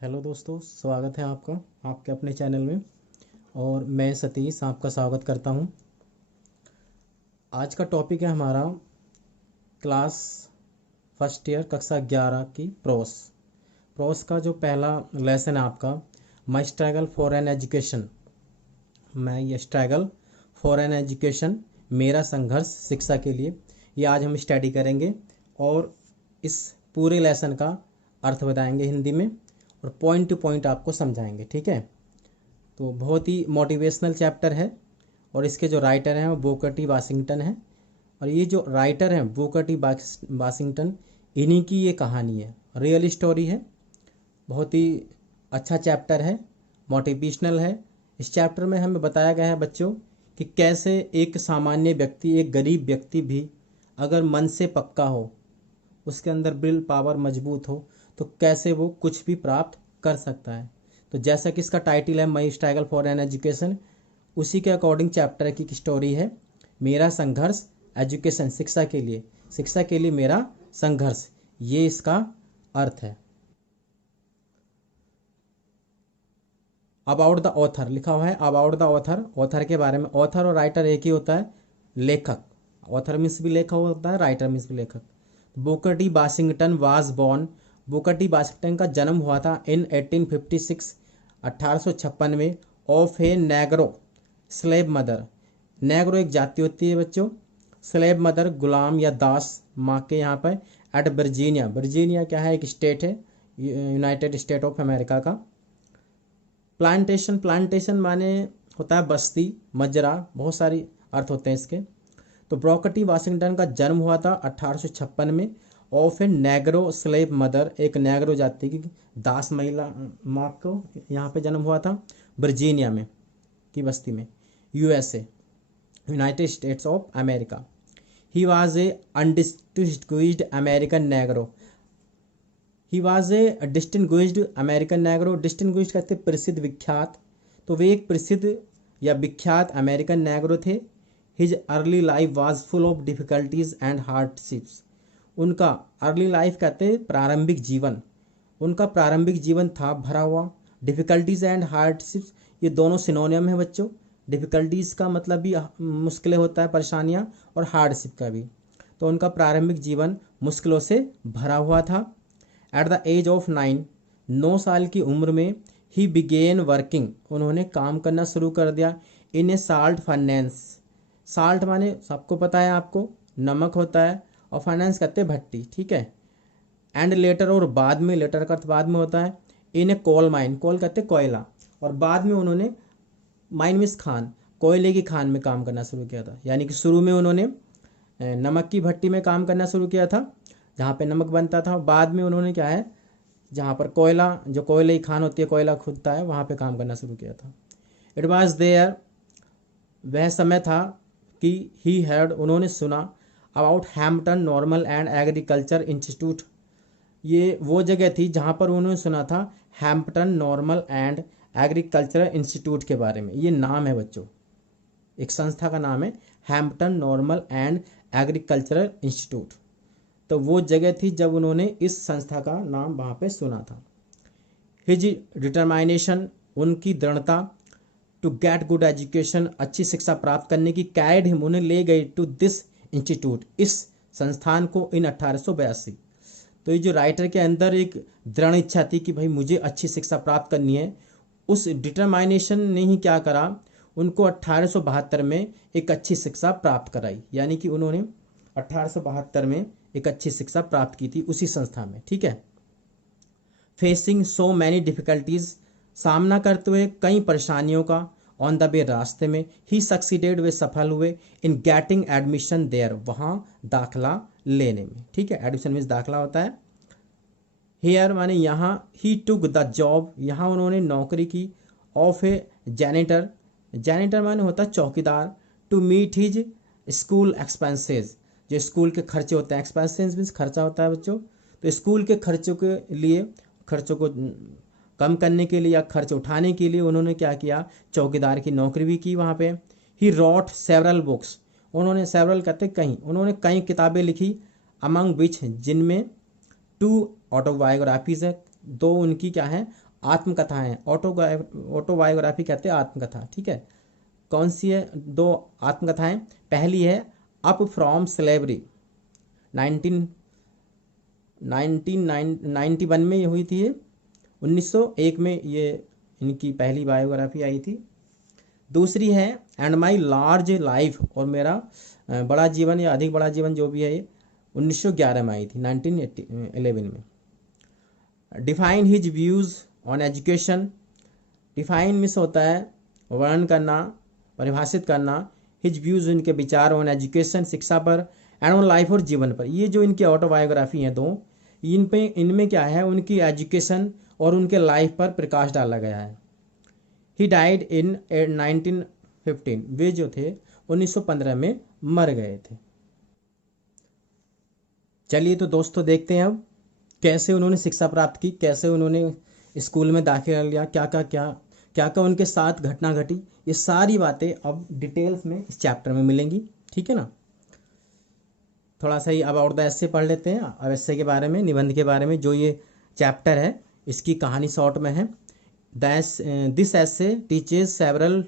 Hello दोस्तों, स्वागत है आपका आपके अपने चैनल में। और मैं सतीश आपका स्वागत करता हूं। आज का टॉपिक है हमारा क्लास फर्स्ट ईयर कक्षा 11 की प्रोस प्रोस का जो पहला लेसन है आपका, माई स्ट्रगल फॉर एन एजुकेशन। मैं ये स्ट्रगल फॉर एन एजुकेशन, मेरा संघर्ष शिक्षा के लिए, ये आज हम स्टडी करेंगे और इस पूरे लेसन का अर्थ बताएंगे हिंदी में और पॉइंट टू पॉइंट आपको समझाएंगे। ठीक है, तो बहुत ही मोटिवेशनल चैप्टर है और इसके जो राइटर हैं वो बुकर टी वाशिंगटन है। और ये जो राइटर हैं बुकर टी वाशिंगटन, इन्हीं की ये कहानी है, रियल स्टोरी है। बहुत ही अच्छा चैप्टर है, मोटिवेशनल है। इस चैप्टर में हमें बताया गया है बच्चों कि कैसे एक सामान्य व्यक्ति, एक गरीब व्यक्ति भी अगर मन से पक्का हो, उसके अंदर विल पावर मजबूत हो, तो कैसे वो कुछ भी प्राप्त कर सकता है। तो जैसा कि इसका टाइटल है माई स्ट्रगल फॉर एन एजुकेशन, उसी के अकॉर्डिंग चैप्टर की स्टोरी है मेरा संघर्ष एजुकेशन, शिक्षा के लिए मेरा संघर्ष, ये इसका अर्थ है। अबाउट द ऑथर लिखा हुआ है, अबाउट द ऑथर, ऑथर के बारे में। ऑथर और राइटर एक ही होता है, लेखक। ऑथर मीन्स भी लेखक होता है, राइटर मीन्स भी लेखक। Booker T Washington was born, Booker T Washington का जन्म हुआ था इन 1856, 1856 में, of A Negro slab mother. Negro एक जाति होती है बच्चों, स्लेब मदर गुलाम या दास माँ के यहाँ पर, एट वर्जीनिया। वर्जीनिया क्या है, एक स्टेट है यूनाइटेड स्टेट ऑफ अमेरिका का। प्लांटेशन, प्लांटेशन माने होता है बस्ती, मजरा, बहुत सारी अर्थ होते हैं इसके। तो बुकर टी वाशिंगटन का जन्म हुआ था 1856 में, of A Negro slave mother, एक नेग्रो जाति की दास महिला माँ को यहाँ पे जन्म हुआ था, वर्जीनिया में की बस्ती में, USA, United States of America. He was a undistinguished American Negro, he was a distinguished American Negro. Distinguished कहते प्रसिद्ध, विख्यात, तो वे एक प्रसिद्ध या विख्यात अमेरिकन नेग्रो थे। His early life was full of difficulties and hardships. उनका अर्ली लाइफ कहते प्रारंभिक जीवन, उनका प्रारंभिक जीवन था भरा हुआ डिफिकल्टीज एंड हार्डशिप्स, ये दोनों सिनोनियम है बच्चों। डिफिकल्टीज का मतलब भी मुश्किलें होता है, परेशानियां, और हार्डशिप का भी। तो उनका प्रारंभिक जीवन मुश्किलों से भरा हुआ था। एट द एज ऑफ 9, 9 साल की उम्र में, ही बिगेन वर्किंग, उन्होंने काम करना शुरू कर दिया, इन ए साल्ट फाइनेंस। साल्ट माने सबको पता है आपको, नमक होता है, और फाइनेंस कहते हैं भट्टी। ठीक है, एंड लेटर, और बाद में, लेटर का अर्थ बाद में होता है, इन ए कोल माइन, कोल कहते हैं कोयला, और बाद में उन्होंने माइन मीन्स खान, कोयले की खान में काम करना शुरू किया था। यानी कि शुरू में उन्होंने नमक की भट्टी में काम करना शुरू किया था जहाँ पे नमक बनता था, बाद में उन्होंने क्या है, जहाँ पर कोयला, जो कोयले की खान होती है, कोयला खुदता है, वहाँ पे काम करना शुरू किया था। इट वॉज देयर, वह समय था कि ही हैड, उन्होंने सुना, about Hampton normal and agriculture institute. ये वो जगह थी जहाँ पर उन्होंने सुना था Hampton normal and agriculture institute के बारे में। ये नाम है बच्चों, एक संस्था का नाम है Hampton normal and agricultural institute. तो वो जगह थी जब उन्होंने इस संस्था का नाम वहाँ पे सुना था। हिज डिटरमाइनेशन, उनकी दृढ़ता, टू गेट गुड एजुकेशन, अच्छी शिक्षा प्राप्त करने की, कैरिड हिम, उन्हें ले गई, टू दिस इंस्टीट्यूट, इस संस्थान को, इन 1882। तो ये जो राइटर के अंदर एक दृढ़ इच्छा थी कि भाई मुझे अच्छी शिक्षा प्राप्त करनी है, उस डिटरमाइनेशन ने ही क्या करा, उनको 1872 में एक अच्छी शिक्षा प्राप्त कराई। यानी कि उन्होंने 1872 में एक अच्छी शिक्षा प्राप्त की थी उसी संस्था में। ठीक है, फेसिंग सो मैनी डिफिकल्टीज, सामना करते हुए कई परेशानियों का, ऑन द वे, रास्ते में, ही सक्सीडेड, वे सफल हुए, इन गेटिंग एडमिशन देयर, वहाँ दाखला लेने में। ठीक है, एडमिशन मीन्स दाखला होता है। हेयर माने यहाँ, ही टुक द जॉब, यहाँ उन्होंने नौकरी की, ऑफ ए जैनिटर, जैनिटर माने होता है चौकीदार, to meet his school expenses, जो स्कूल के खर्चे होते हैं, एक्सपेंसेस मीन्स खर्चा होता है बच्चों। तो स्कूल के खर्चों के लिए, खर्चों को कम करने के लिए या खर्च उठाने के लिए उन्होंने क्या किया, चौकीदार की नौकरी भी की वहाँ पे। ही रॉट सेवरल बुक्स, उन्होंने, सेवरल कहते कई, उन्होंने कई किताबें लिखी, अमंग विच, जिनमें 2 ऑटोबायोग्राफीज है, 2 उनकी क्या है, आत्मकथा है, ऑटोबायोग्राफी कहते हैं आत्मकथा, ठीक है। कौन सी है? दो आत्मकथाएं। पहली है अप फ्रॉम स्लेवरी, 1991 में ये हुई थी, ये 1901 में ये इनकी पहली बायोग्राफी आई थी। दूसरी है एंड माई लार्ज लाइफ, और मेरा बड़ा जीवन या अधिक बड़ा जीवन जो भी है, ये 1911 में आई थी, 1911 में। Define his views on education, define miss होता है वर्णन करना, परिभाषित करना, हिज व्यूज़ उनके विचार ऑन एजुकेशन शिक्षा पर, एंड ऑन लाइफ और जीवन पर। ये जो इनकी ऑटोबायोग्राफी हैं दो, इनमें क्या है, उनकी एजुकेशन और उनके लाइफ पर प्रकाश डाला गया है। ही डाइड इन 1915, वे जो थे 1915 में मर गए थे। चलिए तो दोस्तों देखते हैं अब कैसे उन्होंने शिक्षा प्राप्त की, कैसे उन्होंने स्कूल में दाखिला लिया, क्या क्या उनके साथ घटना घटी। ये सारी बातें अब डिटेल्स में इस चैप्टर में मिलेंगी, ठीक है ना। थोड़ा सा ही अब और द एस्से पढ़ लेते हैं, अब एस्से के बारे में, निबंध के बारे में। जो ये चैप्टर है इसकी कहानी शॉर्ट में है। This essay teaches several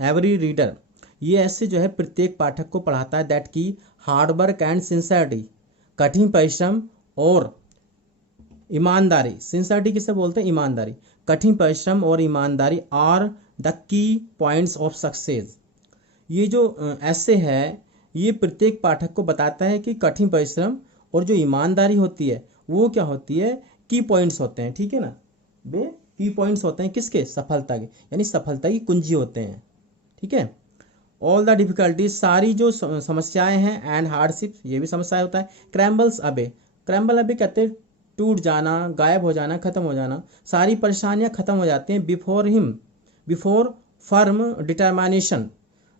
every reader, ये एस्से जो है प्रत्येक पाठक को पढ़ाता है दैट की हार्ड वर्क एंड सिंसियरिटी, कठिन परिश्रम और ईमानदारी। सिंसियरिटी किसे बोलते हैं? ईमानदारी। कठिन परिश्रम और ईमानदारी are the key points of success. ये जो एस्से है ये प्रत्येक पाठक को बताता है कि कठिन परिश्रम और जो ईमानदारी होती है वो क्या होती है, की पॉइंट्स होते हैं, ठीक है ना। वे की पॉइंट्स होते हैं किसके? सफलता के, यानी सफलता की कुंजी होते हैं, ठीक है। ऑल द डिफिकल्टीज, सारी जो समस्याएं हैं, एंड हार्डशिप, ये भी समस्या होता है। क्रैम्बल्स अबे, क्रैम्बल अबे कहते हैं टूट जाना, गायब हो जाना, खत्म हो जाना। सारी परेशानियां खत्म हो जाती हैं बिफोर फर्म डिटर्मिनेशन,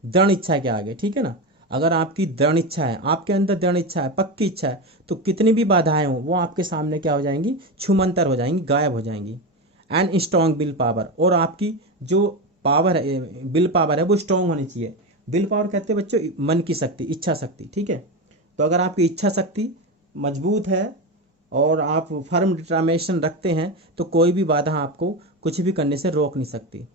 दृढ़ इच्छा के आगे, ठीक है ना। अगर आपकी दृढ़ इच्छा है, आपके अंदर दृढ़ इच्छा है, पक्की इच्छा है, तो कितनी भी बाधाएं हो वो आपके सामने क्या हो जाएंगी? छूमंतर हो जाएंगी, गायब हो जाएंगी। एंड स्ट्रॉन्ग विल पावर, और आपकी जो पावर है, विल पावर है, वो स्ट्रॉन्ग होनी चाहिए। विल पावर कहते हैं बच्चों मन की शक्ति, इच्छा शक्ति, ठीक है। तो अगर आपकी इच्छा शक्ति मजबूत है और आप फर्म डिटर्मिनेशन रखते हैं तो कोई भी बाधा आपको कुछ भी करने से रोक नहीं सकती।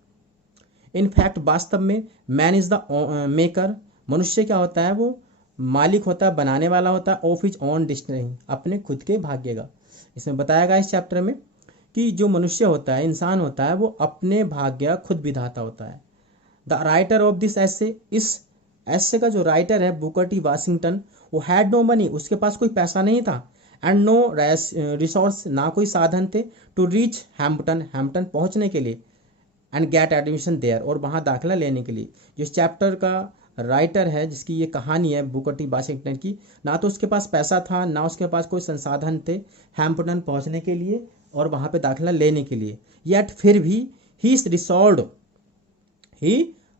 इनफैक्ट वास्तव में मैन इज द मेकर, मनुष्य क्या होता है? वो मालिक होता है, बनाने वाला होता है, ऑफ हिज ओन डेस्टिनी, अपने खुद के भाग्य का। इसमें बताया गया इस चैप्टर में कि जो मनुष्य होता है, इंसान होता है, वो अपने भाग्य खुद विधाता होता है। द राइटर ऑफ दिस एस्से, इस एस्से का जो राइटर है बुकर टी वाशिंगटन, वो हैड नो मनी, उसके पास कोई पैसा नहीं था, एंड नो रिसोर्स, ना कोई साधन थे, टू रीच हैम्पटन पहुंचने के लिए, एंड गेट एडमिशन देयर, और वहाँ दाखिला लेने के लिए। जो इस चैप्टर का राइटर है, जिसकी ये कहानी है बुकर टी वाशिंगटन की, ना तो उसके पास पैसा था, ना उसके पास कोई संसाधन थे हैम्पटन पहुंचने के लिए और वहाँ पे दाखिला लेने के लिए। येट फिर भी ही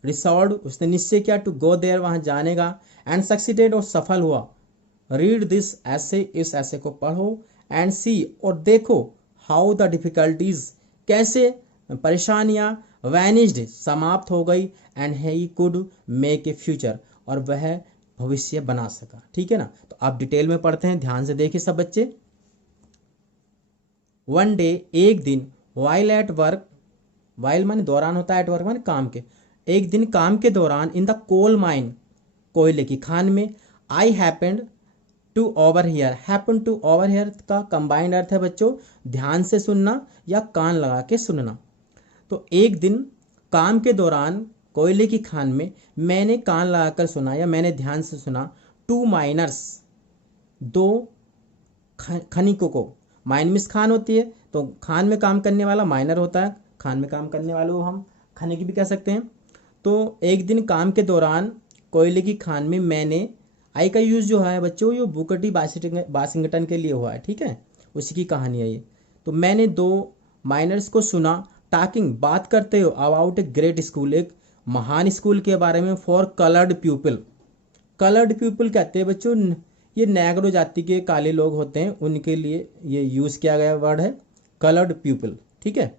रिसॉल्व, उसने निश्चय किया टू गो देयर, वहाँ जाने का, एंड सक्सीडेड, और सफल हुआ। रीड दिस ऐसे, इस ऐसे को पढ़ो, एंड सी, और देखो, हाउ द डिफिकल्टीज, कैसे परेशानियां वैनिश्ड, समाप्त हो गई, and he could make a future, और वह भविष्य बना सका, ठीक है ना। तो आप डिटेल में पढ़ते हैं, ध्यान से देखिए सब बच्चे। वन डे, एक दिन, वाइल एट वर्क, वाइल माने दौरान होता है, एट वर्क माने काम के, एक दिन काम के दौरान, इन द कोल माइन, कोयले की खान में, I happened to over here, happen to over here का कंबाइंड अर्थ है बच्चों ध्यान से सुनना या कान लगा के सुनना। तो एक दिन काम के दौरान कोयले की खान में मैंने कान लगाकर सुना या मैंने ध्यान से सुना, टू माइनर्स, दो खनिकों को। माइन मिस खान होती है, तो खान में काम करने वाला माइनर होता है, खान में काम करने वाले को हम खनिक भी कह सकते हैं। तो एक दिन काम के दौरान कोयले की खान में मैंने, आई का यूज़ जो है बच्चों ये बुकर टी वाशिंगटन के लिए हुआ है, ठीक है, उसी की कहानी है ये। तो मैंने दो माइनर्स को सुना, टॉकिंग, बात करते हो, अबाउट ए ग्रेट स्कूल, एक महान स्कूल के बारे में, for coloured people. Coloured people कहते हैं बच्चों, ये नैग्रो जाति के काले लोग होते हैं, उनके लिए ये यूज़ किया गया वर्ड है कलर्ड पीपल, ठीक है।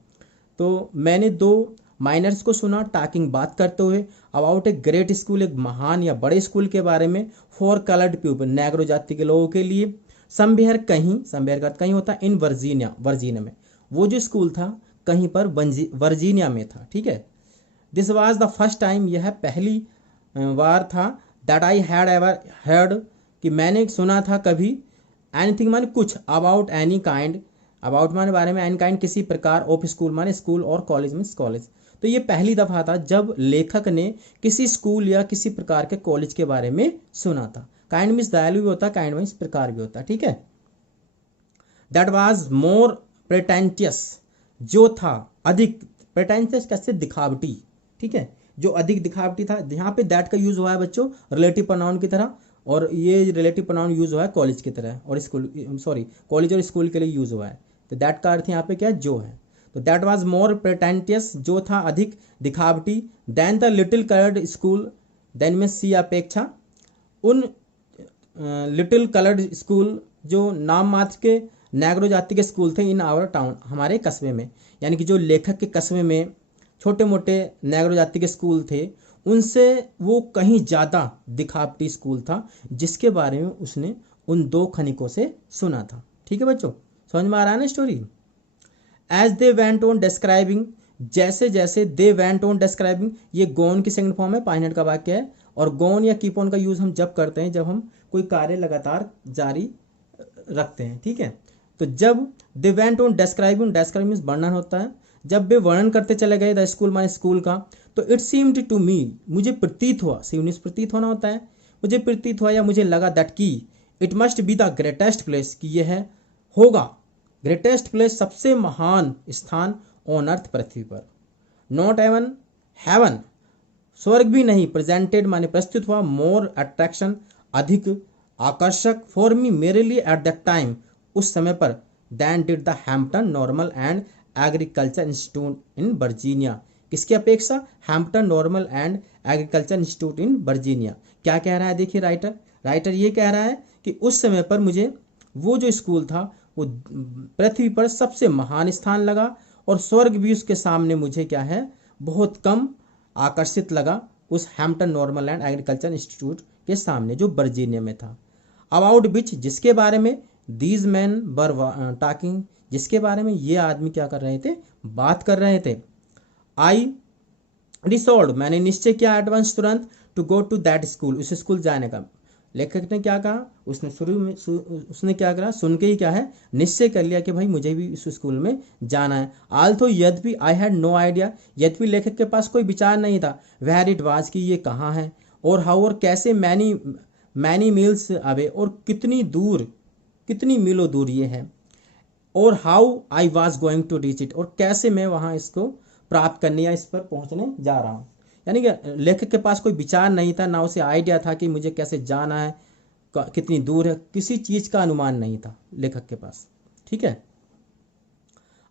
तो मैंने दो माइनर्स को सुना टॉकिंग, बात करते हुए, अबाउट ए ग्रेट स्कूल, एक महान या बड़े स्कूल के बारे में, फॉर कलर्ड पीपल, नैग्रो जाति के लोगों के लिए। समवेयर कहीं, समवेयर का कहीं होता है, इन वर्जीनिया, वर्जीनिया में। वो जो स्कूल था कहीं पर वर्जीनिया में था, ठीक है। This was the first time, यह पहली बार था, that I had ever heard, कि मैंने सुना था कभी, एनीथिंग माने कुछ, अबाउट एनी काइंड, अबाउट माने बारे में, एनी काइंड किसी प्रकार, ऑफ स्कूल माने स्कूल, और कॉलेज मीन्स कॉलेज। तो ये पहली दफा था जब लेखक ने किसी स्कूल या किसी प्रकार के कॉलेज के बारे में सुना था। काइंड मीन्स दयालु भी होता है, काइंड मीन्स प्रकार भी होता है, ठीक है। दैट वाज मोर प्रेटेंटियस, जो था अधिक, प्रेटेंटियस कैसे, दिखावटी, ठीक है, जो अधिक दिखावटी था। यहाँ पे दैट का यूज हुआ है बच्चों रिलेटिव प्रोनाउन की तरह, और ये रिलेटिव प्रोनाउन यूज हुआ है कॉलेज की तरह, और स्कूल, सॉरी, कॉलेज और स्कूल के लिए यूज हुआ है। तो दैट का अर्थ यहाँ पे क्या है, जो है। तो दैट वाज मोर प्रेटेंटियस, जो था अधिक दिखावटी, than the little coloured school, than में सी अपेक्षा, उन लिटिल कलर्ड स्कूल जो नाम मात्र के नैग्रो जाति के स्कूल थे, इन आवर टाउन, हमारे कस्बे में, यानी कि जो लेखक के कस्बे में छोटे मोटे नैग्रो जाति के स्कूल थे, उनसे वो कहीं ज़्यादा दिखावटी स्कूल था, जिसके बारे में उसने उन दो खनिकों से सुना था, ठीक है बच्चों, समझ में आ रहा है ना story. As they went on describing, जैसे जैसे दे वेंट ऑन डिस्क्राइबिंग, ये गोन की सेकंड फॉर्म है, 5 मिनट का वाक्य है, और गोन या कीप ऑन का यूज हम जब करते हैं जब हम कोई कार्य लगातार जारी रखते हैं, ठीक है। तो जब दे went on describing, describe means वर्णन होता है, जब वे वर्णन करते चले गए द स्कूल माने स्कूल का, तो इट सीम्ड टू मी, मुझे प्रतीत हुआ, सीम्ड प्रतीत होना होता है, मुझे प्रतीत हुआ या मुझे लगा, दैट की it must be the greatest place, कि यह होगा ग्रेटेस्ट प्लेस, सबसे महान स्थान, ऑन अर्थ, पृथ्वी पर, नॉट एवन हेवन, स्वर्ग भी नहीं, प्रेजेंटेड माने प्रस्तुत हुआ, मोर अट्रैक्शन, अधिक आकर्षक, फॉर मी, मेरे लिए, एट दैट टाइम, उस समय पर, then did the Hampton normal and agriculture institute in Virginia, किसकी अपेक्षा, Hampton normal and agriculture institute in Virginia. क्या कह रहा है देखिए राइटर ये कह रहा है कि उस समय पर मुझे वो जो स्कूल था वो पृथ्वी पर सबसे महान स्थान लगा, और स्वर्ग भी उसके सामने मुझे क्या है, बहुत कम आकर्षित लगा, उस Hampton normal and agriculture institute के सामने जो वर्जीनिया में था। अबाउट विच, जिसके बारे में, दीज मैन वर टॉकिंग, जिसके बारे में ये आदमी क्या कर रहे थे, बात कर रहे थे। आई रिसोल्व, मैंने निश्चय किया, एडवांस तुरंत, to go to that school, उस स्कूल जाने का। लेखक ने क्या कहा, उसने शुरू में उसने क्या करा, सुन के ही क्या है, निश्चय कर लिया कि भाई मुझे भी इस स्कूल में जाना है। आल्थो, यद्यपि, आई हैड नो आइडिया, यद्यपि लेखक के पास कोई विचार नहीं था, वेयर इट वाज, कि ये कहाँ है, और हाउ, और कैसे, मैनी मील्स अवे, और कितनी दूर, कितनी मीलों दूर ये है, और how I was going to reach it, और कैसे मैं वहाँ इसको प्राप्त करने या इस पर पहुँचने जा रहा हूँ। यानी कि लेखक के पास कोई विचार नहीं था, ना उसे आइडिया था कि मुझे कैसे जाना है, कितनी दूर है, किसी चीज़ का अनुमान नहीं था लेखक के पास, ठीक है।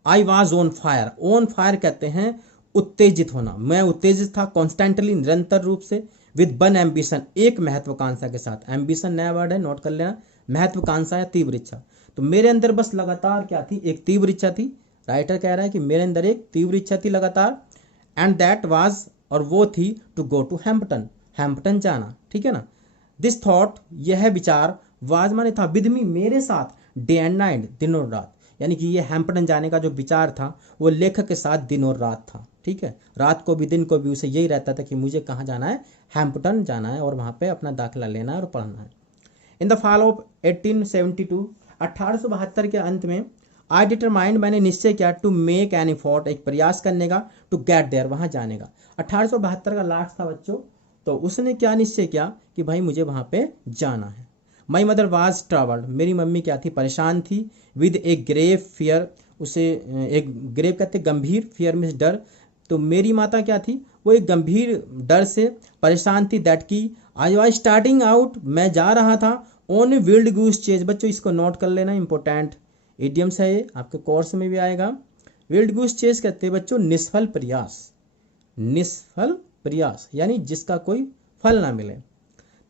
I was on fire, on fire कहते हैं उत्तेजित होना, मैं उत्तेजित था, कॉन्स्टेंटली, निरंतर रूप से, विद वन एम्बिशन, एक महत्वाकांक्षा के साथ, एम्बिशन नया वर्ड है, नोट कर लेना, महत्वाकांक्षा या तीव्र इच्छा। तो मेरे अंदर बस लगातार क्या थी, एक तीव्र इच्छा थी, राइटर कह रहा है कि मेरे अंदर एक तीव्र इच्छा थी लगातार, एंड दैट वाज, और वो थी, to go to Hampton, Hampton जाना, ठीक है ना। दिस थॉट, यह विचार, वाज माने था, विद मी, मेरे साथ, डे एंड नाइट, दिन और रात, यानी कि ये हैम्पटन जाने का जो विचार था वो लेखक के साथ दिन और रात था, ठीक है, रात को भी दिन को भी उसे यही रहता था कि मुझे कहाँ जाना है, हैम्पटन जाना है, और वहाँ पे अपना दाखिला लेना है और पढ़ना है। इन द फॉल ऑफ 1872, 1872 के अंत में, आई डिटरमाइंड, मैंने निश्चय किया, टू मेक एन एफर्ट, एक प्रयास करने का, टू गेट देयर, वहाँ जाने का। 1872 का लास्ट था बच्चों, तो उसने क्या निश्चय किया कि भाई मुझे वहाँ पे जाना है। माई मदर वाज ट्रबल्ड, मेरी मम्मी क्या थी, परेशान थी, विद ए ग्रेव फियर, उसे एक ग्रेव कहते गंभीर, फियर मीन्स डर, तो मेरी माता क्या थी, वो एक गंभीर डर से परेशान थी, दैट की आई वाज स्टार्टिंग आउट, मैं जा रहा था, on a wild goose chase, बच्चों इसको नोट कर लेना, इंपॉर्टेंट इडियम्स है ये, आपके कोर्स में भी आएगा। विल्ड गूस चेज कहते हैं बच्चों निष्फल प्रयास, निष्फल प्रयास यानी जिसका कोई फल ना मिले।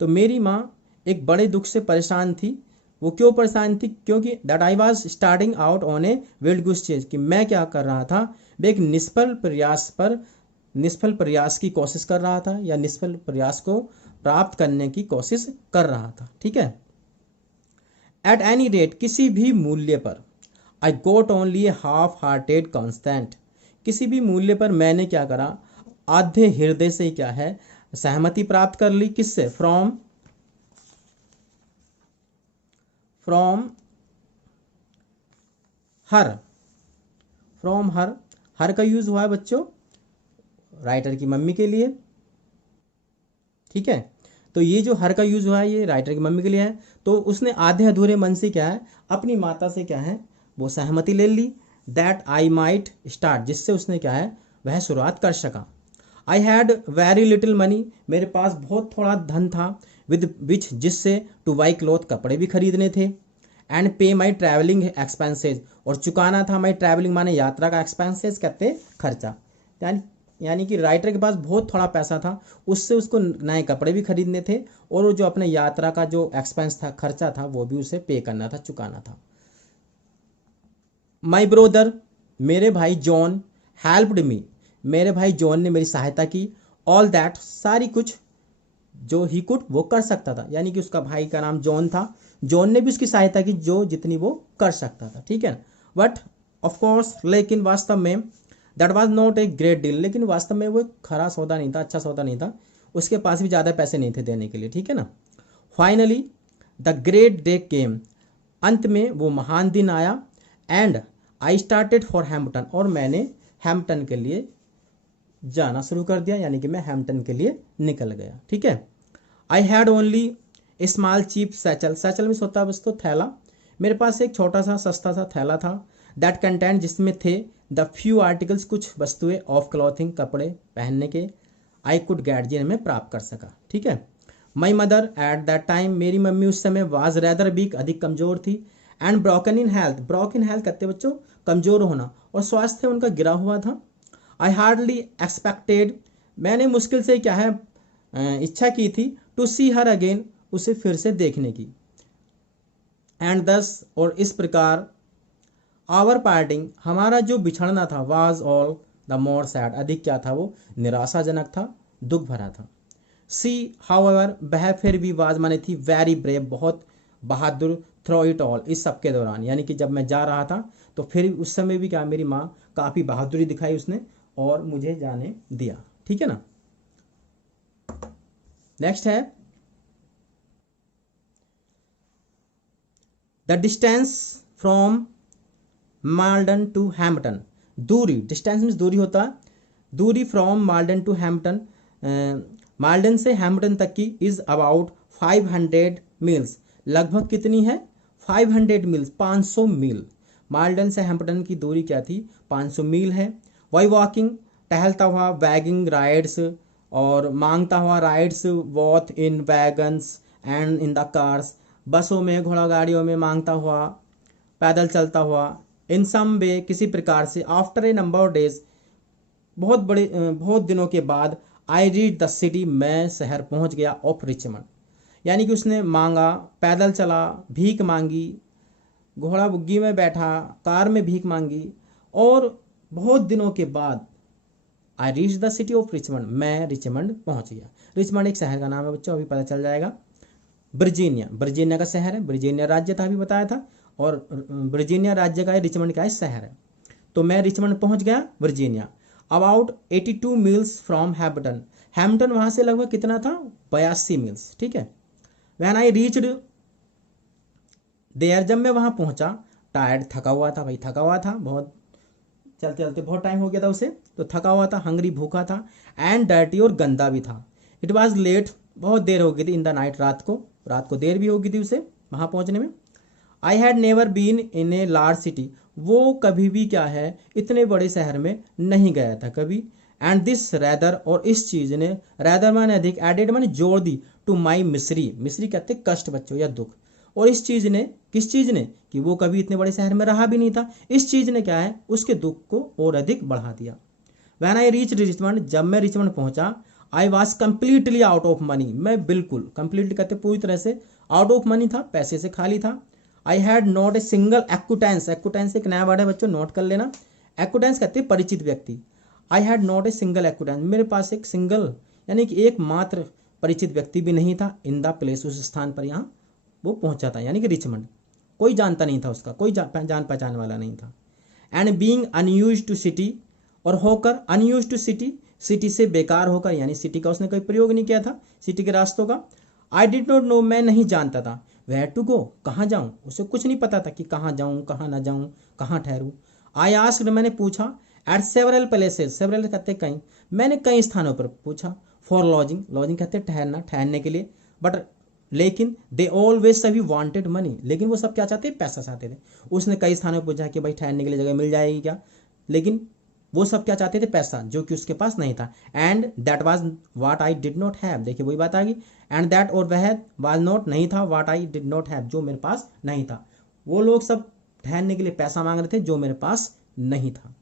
तो मेरी माँ एक बड़े दुख से परेशान थी, वो क्यों परेशान थी, क्योंकि that I was starting out on a wild goose chase, कि मैं क्या कर रहा था, मैं एक निष्फल प्रयास की कोशिश कर रहा था, या निष्फल प्रयास को प्राप्त करने की कोशिश कर रहा था, ठीक है। एट एनी रेट, किसी भी मूल्य पर, आई गोट ओनली ए हाफ हार्टेड कॉन्स्टेंट, किसी भी मूल्य पर मैंने क्या करा, आधे हृदय से क्या है, सहमति प्राप्त कर ली। किससे? फ्रॉम हर, फ्रॉम हर का यूज हुआ है बच्चों राइटर की मम्मी के लिए, ठीक है। तो ये जो हर का यूज हुआ है ये राइटर की मम्मी के लिए है। तो उसने आधे अधूरे मन से क्या है, अपनी माता से क्या है, वो सहमति ले ली। दैट आई माइट स्टार्ट, जिससे उसने क्या है, वह शुरुआत कर सका। I had very little money, मेरे पास बहुत थोड़ा धन था। विद विच, जिससे टू बाई क्लोथ, कपड़े भी खरीदने थे। एंड पे माई ट्रैवलिंग एक्सपेंसेज, और चुकाना था माई ट्रैवलिंग माने यात्रा का, एक्सपेंसेज कहते खर्चा। यानी यानी कि राइटर के पास बहुत थोड़ा पैसा था, उससे उसको नए कपड़े भी खरीदने थे और वो जो अपने यात्रा का जो एक्सपेंस था, खर्चा था, वो भी उसे पे करना था, चुकाना था। माई ब्रोदर, मेरे भाई जॉन, हेल्प्ड मी, मेरे भाई जॉन ने मेरी सहायता की। ऑल दैट, सारी कुछ जो ही कुड, वो कर सकता था। यानी कि उसका भाई का नाम जॉन था, जॉन ने भी उसकी सहायता की जो जितनी वो कर सकता था, ठीक है। बट ऑफ कोर्स, लेकिन वास्तव में that was not a great deal, लेकिन वास्तव में वो एक खरा सौदा नहीं था, अच्छा सौदा नहीं था। उसके पास भी ज़्यादा पैसे नहीं थे देने के लिए, ठीक है ना। फाइनली द ग्रेट डे केम, अंत में वो महान दिन आया। And I started for Hampton, और मैंने हैम्पटन के लिए जाना शुरू कर दिया, यानी कि मैं हैम्पटन के लिए निकल गया, ठीक है। I had only a small cheap satchel, satchel में होता है बस तो थैला, मेरे पास एक छोटा सा सस्ता सा थैला था। दैट कंटेंट, जिसमें थे द फ्यू आर्टिकल्स, कुछ वस्तुएं, ऑफ क्लॉथिंग, कपड़े पहनने के, आई कुड गेट, जिन्हें मैं प्राप्त कर सका, ठीक है। My mother at that time, मेरी मम्मी उस समय वाज रैदर वीक, अधिक कमजोर थी। And broken in health, broken health कहते बच्चों कमजोर होना, और स्वास्थ्य उनका गिरा हुआ था। आई हार्डली एक्सपेक्टेड, मैंने मुश्किल से क्या है, इच्छा की थी, टू सी हर अगेन, उसे फिर से देखने की। एंड दस, और इस प्रकार, आवर पार्टिंग, हमारा जो बिछड़ना था, was all the more sad, अधिक क्या था, वो निराशाजनक था, दुख भरा था। सी हाउएवर, वह फिर भी, वाज माने थी, वेरी ब्रेव, बहुत बहादुर, थ्रो इट ऑल, इस सब के दौरान, यानी कि जब मैं जा रहा था तो फिर उस समय भी क्या, मेरी माँ काफ़ी बहादुरी दिखाई उसने और मुझे जाने दिया, ठीक है ना। नेक्स्ट है the distance from Maldon to Hampton, दूरी, डिस्टेंस मीन्स दूरी होता है, दूरी from Maldon to Hampton, Maldon से हैम्पटन तक की, इज अबाउट 500 मील्स, लगभग कितनी है, 500 मील्स, 500 मील। माल्डन से हैम्पटन की दूरी क्या थी, 500 मील है। वाई वॉकिंग, टहलता हुआ, वैगिंग राइड्स, और मांगता हुआ, rides both in wagons and in the cars, बसों में, घोड़ा गाड़ियों में, मांगता हुआ, पैदल चलता हुआ। इन सम वे, किसी प्रकार से। After a number of days, बहुत दिनों के बाद। आई रीच द सिटी, मैं शहर पहुंच गया, ऑफ रिचमंड, यानी कि उसने मांगा, पैदल चला, भीख मांगी, घोड़ा बुग्गी में बैठा, कार में भीख मांगी, और बहुत दिनों के बाद I reach the city of Richmond, मैं रिचमंड पहुंच गया। रिचमंड एक शहर का नाम है बच्चों, अभी पता चल जाएगा। वर्जीनिया, वर्जीनिया का शहर है, वर्जीनिया राज्य था, अभी बताया था, और वर्जीनिया राज्य का है, रिचमंड का है शहर है। तो मैं रिचमंड पहुंच गया, Virginia. About 82 meals from Hampton, Hampton वहां से लगभग कितना था, 82 मील्स, ठीक है। वैन आई रीच्ड देयर, जब मैं वहां पहुंचा, टायर्ड, थका हुआ था, भाई थका हुआ था, बहुत चलते चलते बहुत टाइम हो गया था उसे, तो थका हुआ था, हंगरी, भूखा था। एंड डर्टी, और गंदा भी था। इट वॉज लेट, बहुत देर हो गई थी। इन द नाइट, रात को देर भी हो गई थी उसे वहां पहुंचने में। I had never been in a large city, वो कभी भी क्या है, इतने बड़े शहर में नहीं गया था कभी। एंड दिस रैदर, और इस चीज ने, रैदर माने अधिक, एडेड माने जोड़ दी, टू माई मिसरी, मिसरी कहते कष्ट बच्चों या दुख। और इस चीज ने, किस चीज ने, कि वो कभी इतने बड़े शहर में रहा भी नहीं था, इस चीज ने क्या है, उसके दुख को और अधिक बढ़ा दिया। वैन आई रीच रिचमंड, जब मैं रिचमंड पहुंचा, I was completely out of money, मैं बिल्कुल, कंप्लीटली कहते पूरी तरह से आउट ऑफ मनी था, पैसे से खाली था। I had not a single acquaintance, acquaintance एक नया वर्ड है बच्चों, नोट कर लेना। एक्विटेंस कहते हैं परिचित व्यक्ति। I had not a single acquaintance, मेरे पास एक सिंगल यानी कि एकमात्र परिचित व्यक्ति भी नहीं था। इन द प्लेस, उस स्थान पर, यहाँ वो पहुंचा था, यानी कि रिचमंड, कोई जानता नहीं था उसका, कोई जान पहचान वाला नहीं था। And being unused to city, और होकर अनयूज टू सिटी, सिटी से बेकार होकर, यानी सिटी का उसने कोई प्रयोग नहीं किया था, सिटी के रास्तों का। आई डिड नॉट नो, मैं नहीं जानता था। वेयर टू गो, कहाँ जाऊँ, उसे कुछ नहीं पता था कि कहाँ जाऊँ कहाँ ना जाऊँ, कहाँ ठहरूँ। आई आस्क्ड, मैंने पूछा। एट सेवरल प्लेसेस, सेवरल कहते कहीं, मैंने कई स्थानों पर पूछा। फॉर लॉजिंग, लॉजिंग कहते ठहरना, ठहरने के लिए। बट लेकिन दे ऑलवेज, सभी वांटेड मनी, लेकिन वो सब क्या चाहते, पैसा चाहते थे। उसने कई स्थानों पर पूछा कि भाई ठहरने के लिए जगह मिल जाएगी क्या, लेकिन वो सब क्या चाहते थे, पैसा, जो कि उसके पास नहीं था। And that was what I did not have, देखिए वही बात आ गई। एंड दैट, और वह वाज नॉट, नहीं था, what I did not have, जो मेरे पास नहीं था। वो लोग सब ठहरने के लिए पैसा मांग रहे थे, जो मेरे पास नहीं था।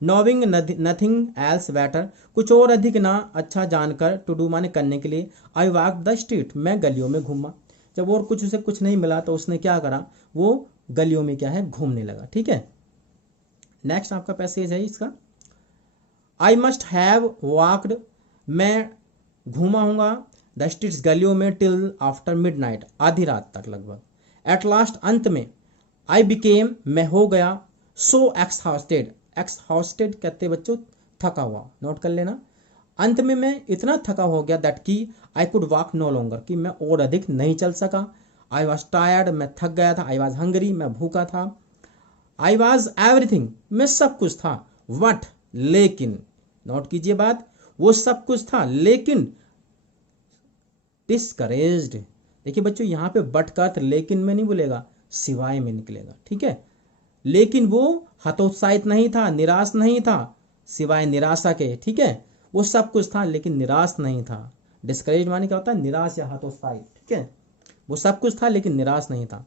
नोविंग नथिंग एल्स बेटर, कुछ और अधिक ना अच्छा जानकर, टू डू माने करने के लिए। आई वॉक द स्ट्रीट, मैं गलियों में घूमा। जब और कुछ उसे कुछ नहीं मिला तो उसने क्या करा, वो गलियों में क्या है, घूमने लगा। ठीक है, नेक्स्ट आपका पैसेज है इसका। आई मस्ट हैव वॉकड, मैं घूमा हूँगा, द स्ट्रीट्स, गलियों में, टिल आफ्टर मिडनाइट, आधी रात तक लगभग। एट लास्ट, अंत में, आई बिकेम, मैं हो गया, सो एक्सहाउस्टेड, एक्सहाउस्टेड कहते बच्चों थका हुआ, नोट कर लेना। अंत में मैं इतना थका हो गया दैट कि I could walk no longer, कि मैं और अधिक नहीं चल सका। आई वॉज टायर्ड, मैं थक गया था। आई वॉज हंगरी, मैं भूखा था। आई वॉज एवरीथिंग, मैं सब कुछ था। वट, लेकिन, नोट कीजिए बात, वो सब कुछ था लेकिन डिस्करेज्ड। देखिए बच्चों यहाँ पे बट का अर्थ लेकिन में नहीं बोलेगा, सिवाय में निकलेगा। ठीक है, लेकिन वो हतोत्साहित नहीं था, निराश नहीं था, सिवाय निराशा के। ठीक है, वो सब कुछ था लेकिन निराश नहीं था। डिस्करेज माने क्या होता है, निराश या हतोत्साहित। ठीक है, वो सब कुछ था लेकिन निराश नहीं था।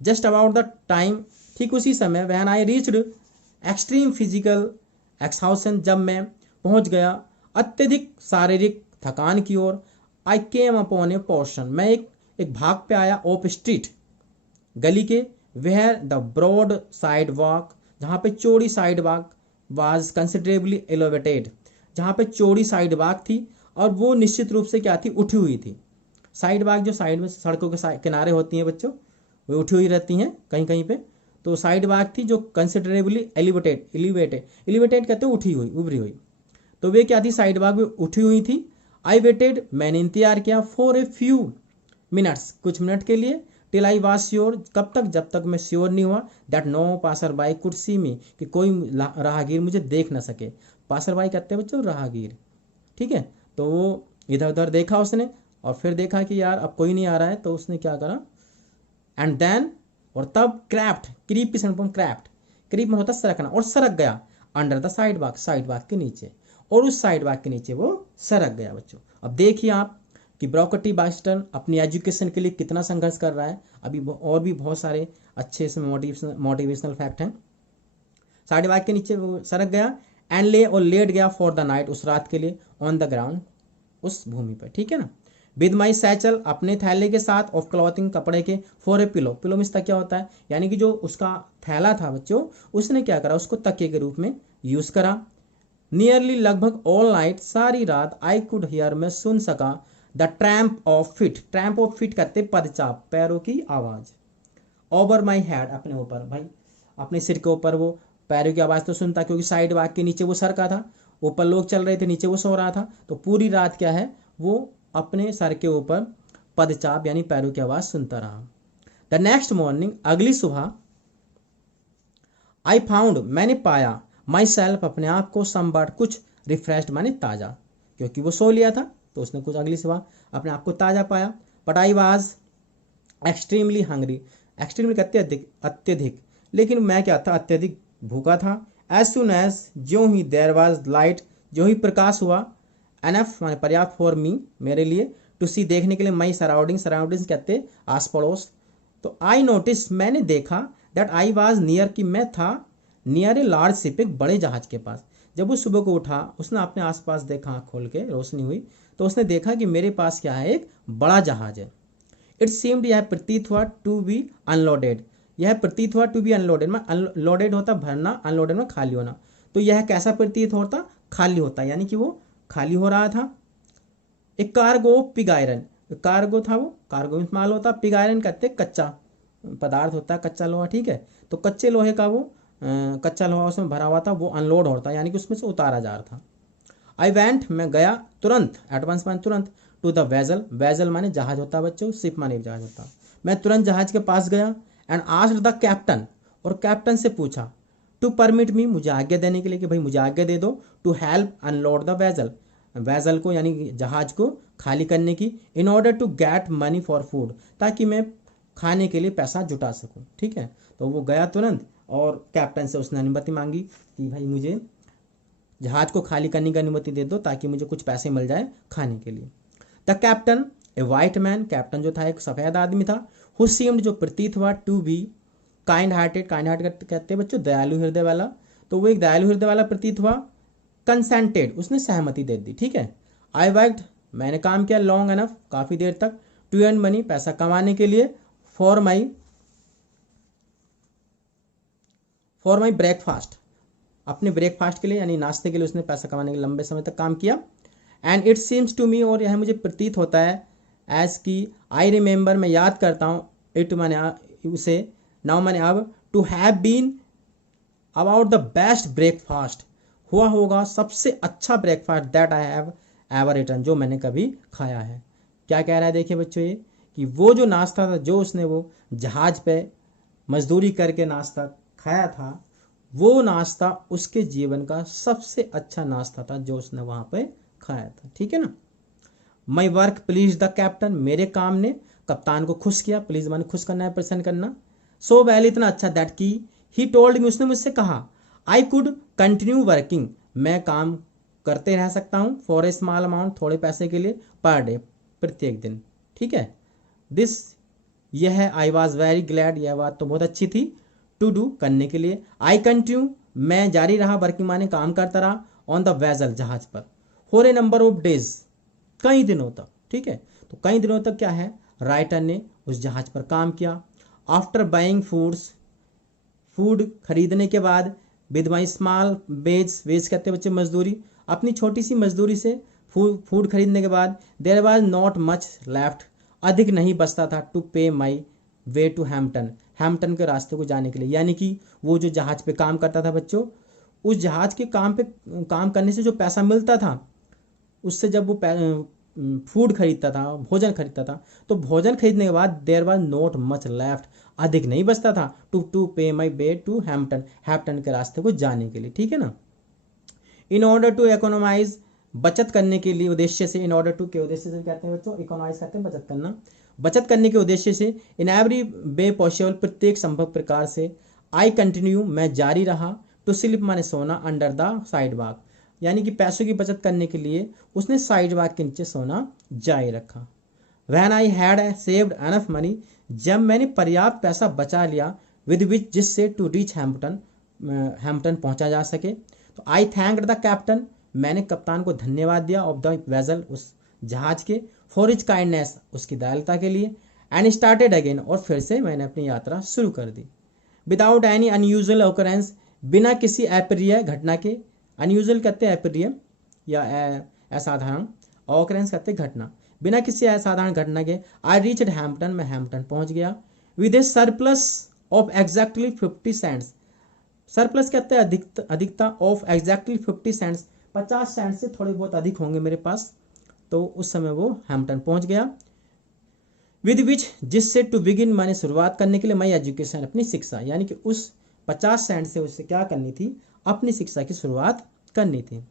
जस्ट अबाउट द टाइम, ठीक उसी समय, when I reached extreme physical exhaustion, जब मैं पहुंच गया अत्यधिक शारीरिक थकान की ओर। आई केम अपॉन ए पोर्शन, मैं एक भाग पे आया, ऑफ स्ट्रीट, गली के, where the broad sidewalk, जहाँ पे चौड़ी sidewalk, was considerably elevated, जहाँ पे चौड़ी साइड वॉक थी और वो निश्चित रूप से क्या थी, उठी हुई थी। साइड वॉक जो साइड में सड़कों के किनारे होती हैं बच्चों, वो उठी हुई रहती हैं कहीं कहीं पे, तो साइड वॉक थी जो कंसिडरेबली एलिवेटेड, एलिवेटेड, एलिवेटेड कहते हैं उठी हुई, उभरी हुई, तो वे क्या थी, साइड वॉक में उठी हुई थी। आई वेटेड, मैंने इंतजार किया, फॉर ए फ्यू मिनट्स, कुछ मिनट के लिए। टिल आई वाज श्योर, कब तक, जब तक मैं श्योर नहीं हुआ, that no passer by could see me, कि कोई राहगीर मुझे देख ना सके। पासर बाई कहते हैं बच्चों राहगीर। ठीक है, तो वो इधर उधर देखा उसने और फिर देखा कि यार अब कोई नहीं आ रहा है, तो उसने क्या करा, एंड देन, और तब, क्रैप्ट, क्रीप की सेंटम क्रैप्ट, क्रीप में होता सरकना, और सरक गया, under the side walk, side walk के नीचे, और उस साइड वॉक के नीचे वो सरक गया बच्चों। अब देखिए आप कि ब्रूकर टी बास्टन अपनी एजुकेशन के लिए कितना संघर्ष कर रहा है। अभी और भी बहुत सारे अच्छे इसमें मोटिवेशनल फैक्ट हैं। साइड वॉक के नीचे वो सरक गया, एंड ले, और लेट गया, फॉर द नाइट, उस रात के लिए, ऑन द ग्राउंड, उस भूमि पर। ठीक है ना, विद माई सैचल, अपने थैले के साथ, ऑफ क्लॉथिंग, कपड़े के, फॉर ए पिलो, पिलो में क्या होता है, यानी कि जो उसका थैला था बच्चों, उसने क्या करा, उसको तकिए के रूप में यूज करा। नियरली, लगभग, ऑल नाइट, सारी रात, आई कुड हियर, मैं सुन सका, the tramp of fit, tramp of fit कहते पदचाप, पैरों की आवाज, ओवर माई हेड, अपने ऊपर, भाई अपने सिर के ऊपर वो पैरों की आवाज तो सुनता, क्योंकि साइड वॉक के नीचे वो सरका था, ऊपर लोग चल रहे थे, नीचे वो सो रहा था, तो पूरी रात क्या है, वो अपने सर के ऊपर पदचाप यानी पैरों की आवाज सुनता रहा। द नेक्स्ट मॉर्निंग, अगली सुबह, आई फाउंड, मैंने पाया, माई सेल्फ, अपने आप को, समबट, कुछ, रिफ्रेश्ड माने ताजा, क्योंकि वो सो लिया था, तो उसने कुछ अगली सुबह अपने आप को ताजा पाया। But I was extremely hungry, extremely कहते अधिक, अत्यधिक, लेकिन मैं क्या था, अत्यधिक भूखा था। एज सुन एज, ज्यों ही, देयर वाज लाइट, जो ही प्रकाश हुआ, एनफ माने पर्याप्त, फॉर मी, मेरे लिए, टू सी, देखने के लिए, मई सराउंडिंग, सराउंडिंग्स कहते आस पड़ोस, तो आई नोटिस, मैंने देखा, दैट आई वाज नियर, कि मैं था, नियर ए लार्ज शिप, एक बड़े जहाज के पास। जब वो सुबह को उठा, उसने अपने आसपास देखा, आँख खोल के, रोशनी हुई, तो उसने देखा कि मेरे पास क्या है, एक बड़ा जहाज है। इट सीम्ड, यह प्रतीत हुआ, टू बी अनलोडेड, यह प्रतीत हुआ, टू बी अनलोडेड में, अनलोडेड होता भरना, अनलोडेड में खाली होना, तो यह कैसा प्रतीत होता, खाली होता, यानी कि वो खाली हो रहा था। एक कार्गो पिग आयरन, कार्गो था वो, कार्गो में माल होता, पिग आयरन कहते कच्चा पदार्थ होता है, कच्चा लोहा। ठीक है, तो कच्चे लोहे का वो कच्चा लोहा उसमें भरा हुआ था वो अनलोड हो रहा था, यानी कि उसमें से उतारा जा रहा था। आई वेंट, मैं गया तुरंत, एडवांस माने तुरंत, टू द वेजल, वेजल माने जहाज होता है बच्चों, शिप माने जहाज होता है। मैं तुरंत जहाज के पास गया एंड आस्क्ड द कैप्टन, और कैप्टन से पूछा, टू परमिट मी, मुझे आज्ञा देने के लिए, कि भाई मुझे आज्ञा दे दो, to help unload the vessel, vessel को यानी कि जहाज को खाली करने की, in order to get money for food, ताकि मैं खाने के लिए पैसा जुटा सकूं। ठीक है, तो वो गया तुरंत और कैप्टन से उसने अनुमति मांगी कि भाई मुझे जहाज को खाली करने की अनुमति दे दो ताकि मुझे कुछ पैसे मिल जाए खाने के लिए। The captain, A white man, captain जो था एक सफ़ेद आदमी था, हु सीम्ड, जो प्रतीत हुआ, to be kind hearted, kind hearted कहते हैं बच्चों दयालु हृदय वाला, तो वो एक दयालु हृदय वाला प्रतीत हुआ। कंसेंटेड, उसने सहमति दे दी। ठीक है, आई वर्कड, मैंने काम किया, लॉन्ग एनफ, काफ़ी देर तक, टू अर्न मनी, पैसा कमाने के लिए, फॉर माई ब्रेकफास्ट, अपने ब्रेकफास्ट के लिए यानी नाश्ते के लिए उसने पैसा कमाने के लिए लंबे समय तक काम किया। And it seems to me, और यह मुझे प्रतीत होता है, एज की आई रिमेंबर, मैं याद करता हूँ, इट माने उसे, नाउ माने अब, to have been about the best breakfast, हुआ होगा सबसे अच्छा breakfast, that I have ever eaten, जो मैंने कभी खाया है। क्या कह रहा है देखिए बच्चों ये, कि वो जो नाश्ता था जो उसने वो जहाज पे मजदूरी करके नाश्ता खाया था, वो नाश्ता उसके जीवन का सबसे अच्छा नाश्ता था जो उसने वहाँ पे खाया था। ठीक है ना। My work please the captain, मेरे काम ने कप्तान को खुश किया, प्लीज माने खुश करना है, प्रसन्न करना। सो वेल, इतना अच्छा, दैट की ही टोल्ड मी, उसने मुझसे कहा, आई कुड कंटिन्यू वर्किंग, मैं काम करते रह सकता हूँ, फॉर ए स्मॉल अमाउंट, थोड़े पैसे के लिए, पर डे, प्रत्येक दिन। ठीक है, दिस, यह है, आई वॉज वेरी ग्लैड, यह बात तो बहुत अच्छी थी, टू डू, करने के लिए, आई कंटिन्यू, मैं जारी रहा, वर्किंग माने काम करता रहा, ऑन द वेजल, जहाज पर, for a number of days, कई दिनों तक। ठीक है, तो कई दिनों तक क्या है, राइटर ने उस जहाज पर काम किया। आफ्टर बाइंग फूड्स, फूड खरीदने के बाद, with my small wage, wage कहते हैं बच्चे मजदूरी, अपनी छोटी सी मजदूरी से फूड खरीदने के बाद, there was not much left, अधिक नहीं बचता था, to pay my way to Hampton, Hampton के रास्ते को जाने के लिए, यानी कि वो जो जहाज पे काम करता था बच्चों, उस जहाज के काम पे काम करने से जो पैसा मिलता था, उससे जब वो फूड खरीदता था, भोजन खरीदता था, तो भोजन खरीदने के बाद there was not much left, अधिक नहीं बचता था, to pay my way to Hampton, Hampton के रास्ते को जाने के लिए। ठीक है ना। इन ऑर्डर टू इकोनोमाइज, बचत करने के लिए, उद्देश्य से, इन ऑर्डर टू के उद्देश्य से कहते हैं बच्चों, इकोनोमाइज कहते हैं बचत करना, बचत करने के उद्देश्य से, इन एवरी वे पॉसिबल, प्रत्येक संभव प्रकार से, आई कंटिन्यू, मैं जारी रहा, टू स्लिप माने सोना, अंडर द साइड बाग, यानी कि पैसों की बचत करने के लिए उसने साइड बाग के नीचे सोना जारी रखा। When I had saved enough money, जब मैंने पर्याप्त पैसा बचा लिया, विद विच, जिससे, टू रीच हैम्पटन, हैम्पटन पहुंचा जा सके, तो आई थैंक्ड द कैप्टन, मैंने कप्तान को धन्यवाद दिया, ऑफ द वेजल, उस जहाज के, फॉर हिज काइंडनेस, उसकी दयालुता के लिए, एंड स्टार्टेड अगेन, और फिर से मैंने अपनी यात्रा शुरू कर दी, विदाउट एनी अनयूजुअल ऑकरेंस, बिना किसी अप्रिय घटना के, अनयूजुअल कहते हैं अप्रिय या असाधारण, ऑकरेंस कहते हैं घटना, बिना किसी असाधारण घटना के, आई रीच्ड हैम्पटन, मैं हैम्पटन पहुंच गया, with a surplus of exactly 50 cents, surplus कहते हैं अधिकता, ऑफ एग्जैक्टली 50 सेंट्स, 50 सेंट से थोड़े बहुत अधिक होंगे मेरे पास, तो उस समय वो हैम्पटन पहुंच गया। विद विच, जिससे, टू बिगिन माने शुरुआत करने के लिए, माई एजुकेशन, अपनी शिक्षा, यानी कि उस 50 सेंट से उससे क्या करनी थी, अपनी शिक्षा की शुरुआत करनी थी।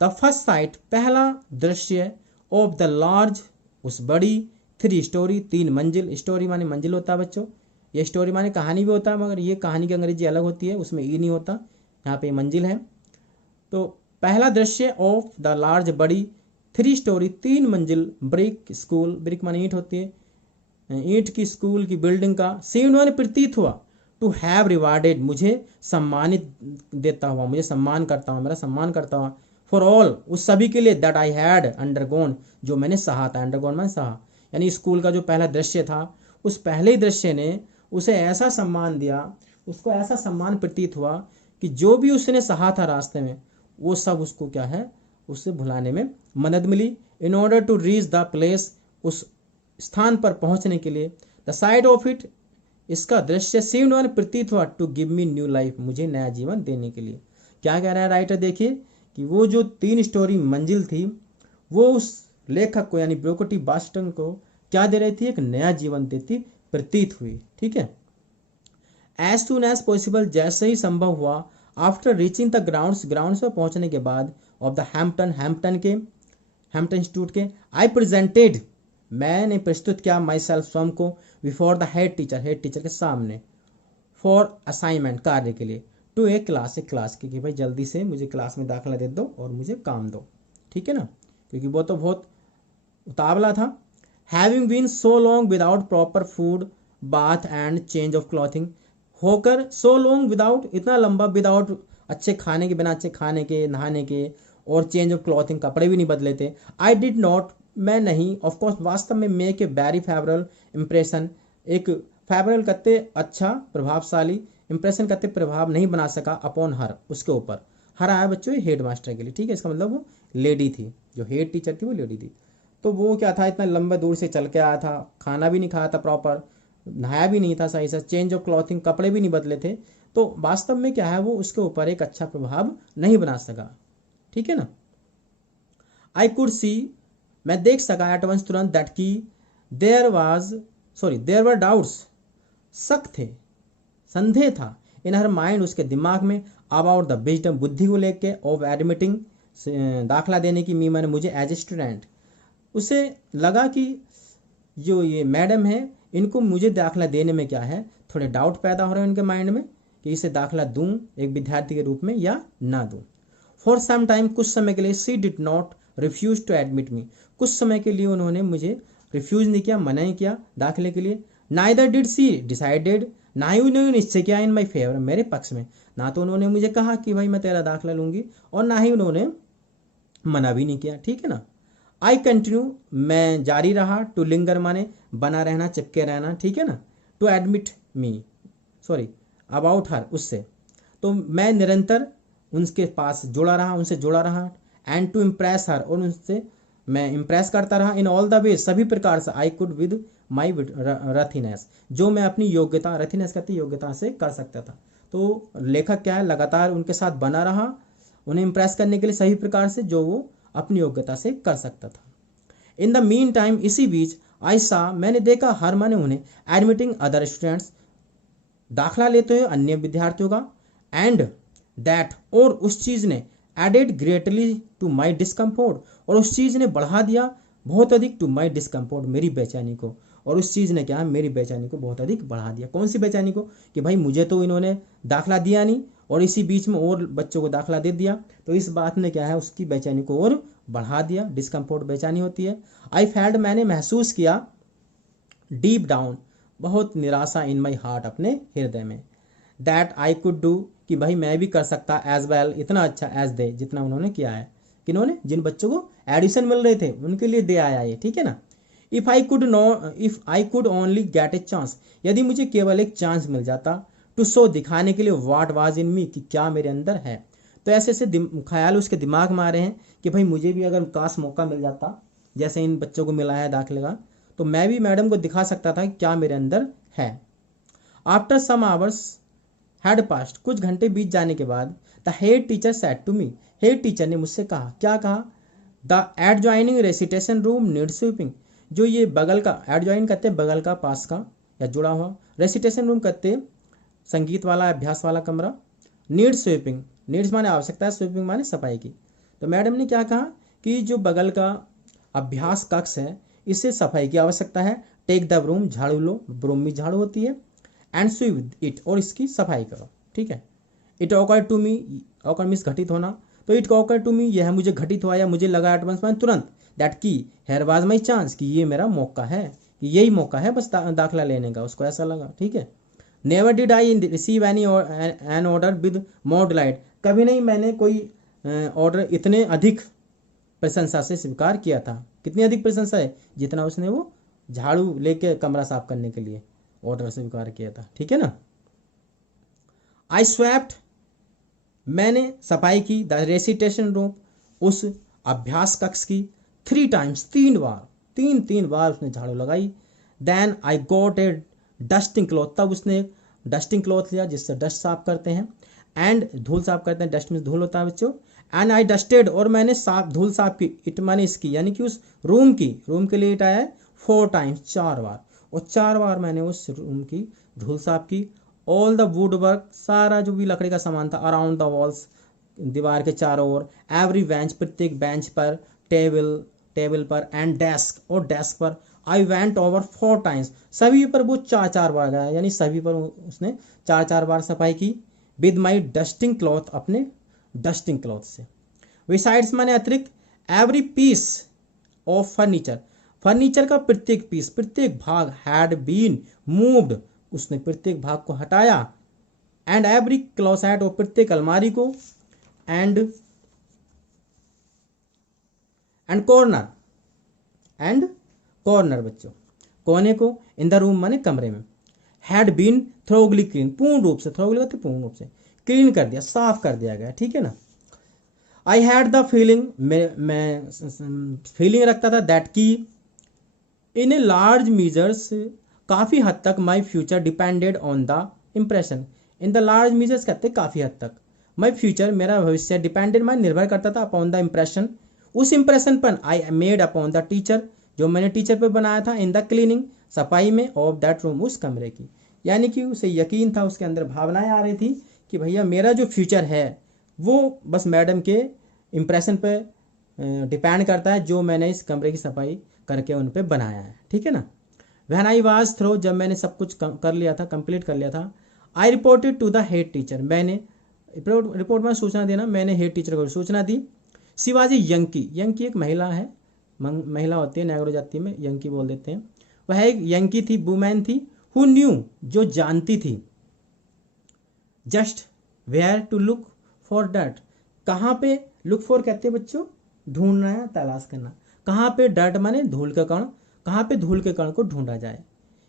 द फर्स्ट साइट, पहला दृश्य, ऑफ द लार्ज, उस बड़ी, 3 स्टोरी, 3 मंजिल, स्टोरी माने मंजिल होता है बच्चों, ये स्टोरी माने कहानी भी होता है, मगर ये कहानी की अंग्रेजी अलग होती है, उसमें ई नहीं होता, यहाँ पे मंजिल है। तो पहला दृश्य, ऑफ द लार्ज, बड़ी, 3 स्टोरी, 3 मंजिल, ब्रिक स्कूल, ब्रिक माने ईंट होती है, ईंट की स्कूल की बिल्डिंग का, सीन माने प्रतीत हुआ, टू हैव रिवार्डेड, मुझे सम्मानित देता हुआ, मुझे सम्मान करता हुआ, मेरा सम्मान करता हुआ, फॉर ऑल, उस सभी के लिए, दैट आई हैड अंडरगोन, जो मैंने सहा था, अंडरगोन मैंने सहा, यानी स्कूल का जो पहला दृश्य था, उस पहले ही दृश्य ने उसे ऐसा सम्मान दिया, उसको ऐसा सम्मान प्रतीत हुआ कि जो भी उसने सहा था रास्ते में, वो सब उसको क्या है, उससे भुलाने में मदद मिली। In order to reach the place, उस स्थान पर पहुंचने के लिए, द साइड ऑफ इट, इसका दृश्य सीम्ड वन प्रतीत हुआ to give me new life, मुझे नया जीवन देने के लिए। क्या कह रहा है राइटर, देखिए कि वो जो 3 स्टोरी मंजिल थी वो उस लेखक को यानी बुकर टी बास्टन को क्या दे रही थी, एक नया जीवन देती प्रतीत हुई। ठीक है। एज सून एज पॉसिबल, जैसे ही संभव हुआ, after reaching the grounds, grounds पर पहुंचने के बाद, ऑफ द हैम्पटन इंस्टीट्यूट के, आई प्रेजेंटेड, मैंने प्रस्तुत किया माई सेल्फ, स्वयं को, बिफोर द हेड टीचर के सामने, फॉर असाइनमेंट, कार्य के लिए, टू ए क्लास, एक क्लास की, कि भाई जल्दी से मुझे क्लास में दाखिला दे दो और मुझे काम दो। ठीक है ना, क्योंकि वो तो बहुत उतावला था। Having been so long without proper food, bath and change of clothing, होकर सो लॉन्ग विदाउट, इतना लंबा, विदाउट अच्छे खाने के, बिना अच्छे खाने के, नहाने के, और चेंज ऑफ क्लॉथिंग, कपड़े भी नहीं बदले थे। आई डिड नॉट, मैं नहीं, ऑफ कोर्स वास्तव में, make a very favourable impression, एक फेवरेबल करते अच्छा, प्रभावशाली, इंप्रेशन करते प्रभाव नहीं बना सका, अपॉन हर, उसके ऊपर। हर आया बच्चों हेड मास्टर के लिए। ठीक है, इसका मतलब वो लेडी थी, जो हेड टीचर थी वो लेडी थी। तो वो क्या था, इतना लंबे दूर से चल के आया था, खाना भी नहीं खाया था प्रॉपर, नहाया भी नहीं था सही से, चेंज ऑफ क्लॉथिंग, कपड़े भी नहीं बदले थे, तो वास्तव में क्या है, वो उसके ऊपर एक अच्छा प्रभाव नहीं बना सका। ठीक है ना। आई कुड सी, मैं देख सका, एट वंस, तुरंत, दैट की देयर वर डाउट्स, शक थे, संदेह था, इन हर माइंड, उसके दिमाग में, अबाउट द विजडम, बुद्धि को लेके, ऑफ एडमिटिंग, दाखिला देने की, मी मैंने, मुझे, एज ए स्टूडेंट। उसे लगा कि जो ये मैडम है, इनको मुझे दाखिला देने में क्या है, थोड़े डाउट पैदा हो रहे हैं उनके माइंड में कि इसे दाखिला दूं एक विद्यार्थी के रूप में या ना दूं। फॉर सम टाइम, कुछ समय के लिए, she did not refuse to admit me, कुछ समय के लिए उन्होंने मुझे रिफ्यूज नहीं किया, मना नहीं किया दाखिले के लिए। नाइदर डिड सी डिसाइडेड, ना ही उन्होंने निश्चय किया, इन माई फेवर, मेरे पक्ष में, ना तो उन्होंने मुझे कहा कि भाई मैं तेरा दाखिला लूंगी, और ना ही उन्होंने मना भी नहीं किया। ठीक है ना। आई कंटिन्यू, मैं जारी रहा, टू लिंगर माने बना रहना, चिपके रहना। ठीक है ना। To admit me, about her, उससे, तो मैं निरंतर उनके पास जुड़ा रहा, उनसे जुड़ा रहा। एंड टू इम्प्रेस हर, और उनसे मैं इम्प्रेस करता रहा, इन ऑल द वे, सभी प्रकार से, आई कुड विद माई रथीनेस, जो मैं अपनी योग्यता, रथीनेस कहती योग्यता से कर सकता था। तो लेखक क्या है, लगातार उनके साथ बना रहा, उन्हें इम्प्रेस करने के लिए सभी प्रकार से, जो वो अपनी योग्यता से कर सकता था। इन द मीन टाइम, इसी बीच, आई सा, मैंने देखा, हर माने उन्हें, एडमिटिंग अदर स्टूडेंट्स, दाखिला लेते हुए अन्य विद्यार्थियों का, एंड दैट, और उस चीज़ ने, एडेड ग्रेटली टू माई डिस्कम्फोर्ट, और उस चीज़ ने बढ़ा दिया बहुत अधिक, टू माई डिस्कम्फोर्ट, मेरी बेचैनी को, और उस चीज़ ने क्या, मेरी बेचैनी को बहुत अधिक बढ़ा दिया। कौन सी बेचैनी को, कि भाई मुझे तो इन्होंने दाखिला दिया नहीं, और इसी बीच में और बच्चों को दाखिला दे दिया, तो इस बात ने क्या है, उसकी बेचैनी को और बढ़ा दिया। डिस्कम्फोर्ट बेचैनी होती है। आई फेल्ड, मैंने महसूस किया, डीप डाउन, बहुत निराशा, इन माई हार्ट, अपने हृदय में, दैट आई कुड डू, कि भाई मैं भी कर सकता एज वेल, इतना अच्छा, एज दे, जितना उन्होंने किया है। किन्होंने, जिन बच्चों को एडिशन मिल रहे थे उनके लिए दे आया ये। ठीक है ना। If I could only get a chance, यदि मुझे केवल एक चांस मिल जाता, टू शो, दिखाने के लिए, व्हाट वाज इन मी, कि क्या मेरे अंदर है। तो ऐसे ऐसे ख्याल उसके दिमाग में आ रहे हैं कि भाई मुझे भी अगर काश मौका मिल जाता, जैसे इन बच्चों को मिला है दाखिले का, तो मैं भी मैडम को दिखा सकता था कि क्या मेरे अंदर है। After some hours had passed, कुछ घंटे बीत जाने के बाद, the head teacher said to me, head teacher ने मुझसे कहा, क्या कहा, the adjoining recitation room need sweeping, जो ये बगल का, एडजॉइन करते बगल का, पास का या जुड़ा हुआ, रेसिटेशन रूम करते संगीत वाला, अभ्यास वाला कमरा, नीड स्वीपिंग, नीड्स माने आवश्यकता है, स्वीपिंग माने सफाई की। तो मैडम ने क्या कहा कि जो बगल का अभ्यास कक्ष है, इसे सफाई की आवश्यकता है, टेक द ब्रूम, झाड़ू लो, ब्रूम भी झाड़ू होती है, एंड स्वीप इट, और इसकी सफाई करो। ठीक है। It occur to me, occur means घटित होना, तो इट ऑकर टू मी, यह मुझे घटित हुआ या मुझे लगा, एट वंस माने तुरंत, दैट की, हेयर वाज माई चांस, कि ये मेरा मौका है, कि यही मौका है बस दाखिला लेने का, उसको ऐसा लगा। ठीक है। Never did I receive any an order with more delight, कभी नहीं मैंने कोई ऑर्डर इतने अधिक प्रशंसा से स्वीकार किया था। कितनी अधिक प्रशंसा है, जितना उसने वो झाड़ू लेके कमरा साफ करने के लिए ऑर्डर स्वीकार किया था। ठीक है ना। आई स्वेप्ट, मैंने सफाई की, द रेसिटेशन रूम, उस अभ्यास कक्ष की, 3 टाइम्स, 3 बार, तीन बार उसने झाड़ू लगाई। Then I got a dusting cloth, तब उसने एक डस्टिंग क्लॉथ लिया जिससे डस्ट साफ करते हैं, एंड धूल साफ करते हैं, डस्ट में धूल होता है बच्चों। एंड आई डस्टेड, और मैंने साफ धूल साफ की, इट माने इसकी यानी कि उस रूम की, रूम के लिए इट आया है 4 टाइम्स, 4 बार, और 4 बार मैंने उस रूम की धूल साफ की। ऑल द वुड वर्क, सारा जो भी लकड़ी का सामान था, अराउंड द वॉल्स, दीवार के चारों ओर, एवरी बेंच, प्रत्येक बेंच पर, टेबल, टेबल पर, एंड डेस्क, और डेस्क पर, आई वेंट ओवर 4 टाइम्स, सभी पर वो 4 बार गया, यानी सभी पर उसने 4 बार सफाई की। विद माई डस्टिंग क्लॉथ, अपने डस्टिंग क्लॉथ से। विसाइड्स माने अतिरिक्त, every piece of furniture, furniture का प्रत्येक पीस, प्रत्येक भाग, हैड बीन मूव्ड, उसने प्रत्येक भाग को हटाया। एंड एवरी क्लोसेट, और प्रत्येक अलमारी को, एंड कॉर्नर, एंड कॉर्नर बच्चों, कोने को, इन द रूम माने कमरे में, हैड बीन थ्रोगली क्लीन, पूर्ण रूप से, थ्रोगली होते पूर्ण रूप से क्लीन कर दिया, साफ कर दिया गया, ठीक है ना। आई हैड द फीलिंग, मैं फीलिंग रखता था, दैट की इन ए लार्ज मेजर्स, काफ़ी हद तक, my future depended on the impression, in the large measures कहते हैं काफ़ी हद तक, माई फ्यूचर, मेरा भविष्य, डिपेंडेड माई निर्भर करता था, अपॉन द इम्प्रेशन, उस इम्प्रेशन पर, I made upon the teacher, जो मैंने टीचर पर बनाया था, इन द क्लीनिंग, सफाई में, ऑफ दैट रूम, उस कमरे की, यानी कि उसे यकीन था, उसके अंदर भावनाएं आ रही थी कि भैया मेरा जो फ्यूचर है वो बस मैडम के इम्प्रेशन पे डिपेंड करता है, जो मैंने इस कमरे की सफाई करके उन पे बनाया है, ठीक है ना। वैन आई वाज थ्रो, जब मैंने सब कुछ कर लिया था, कंप्लीट कर लिया था, I reported to the head teacher, मैंने रिपोर्ट में सूचना देना, मैंने हेड टीचर को सूचना दी। शिवाजी यंकी, यंकी एक महिला है, महिला होती है नेग्रो जाति में, यंकी बोल देते हैं, वह एक यंकी थी, वुमेन थी, हु न्यू, जो जानती थी, just where to look for dirt, कहाँ पे, लुक फॉर कहते हैं बच्चों ढूंढना या तलाश करना, कहाँ पे डर्ट माने धूल का कण, कहाँ पे धूल के कण को ढूंढा जाए।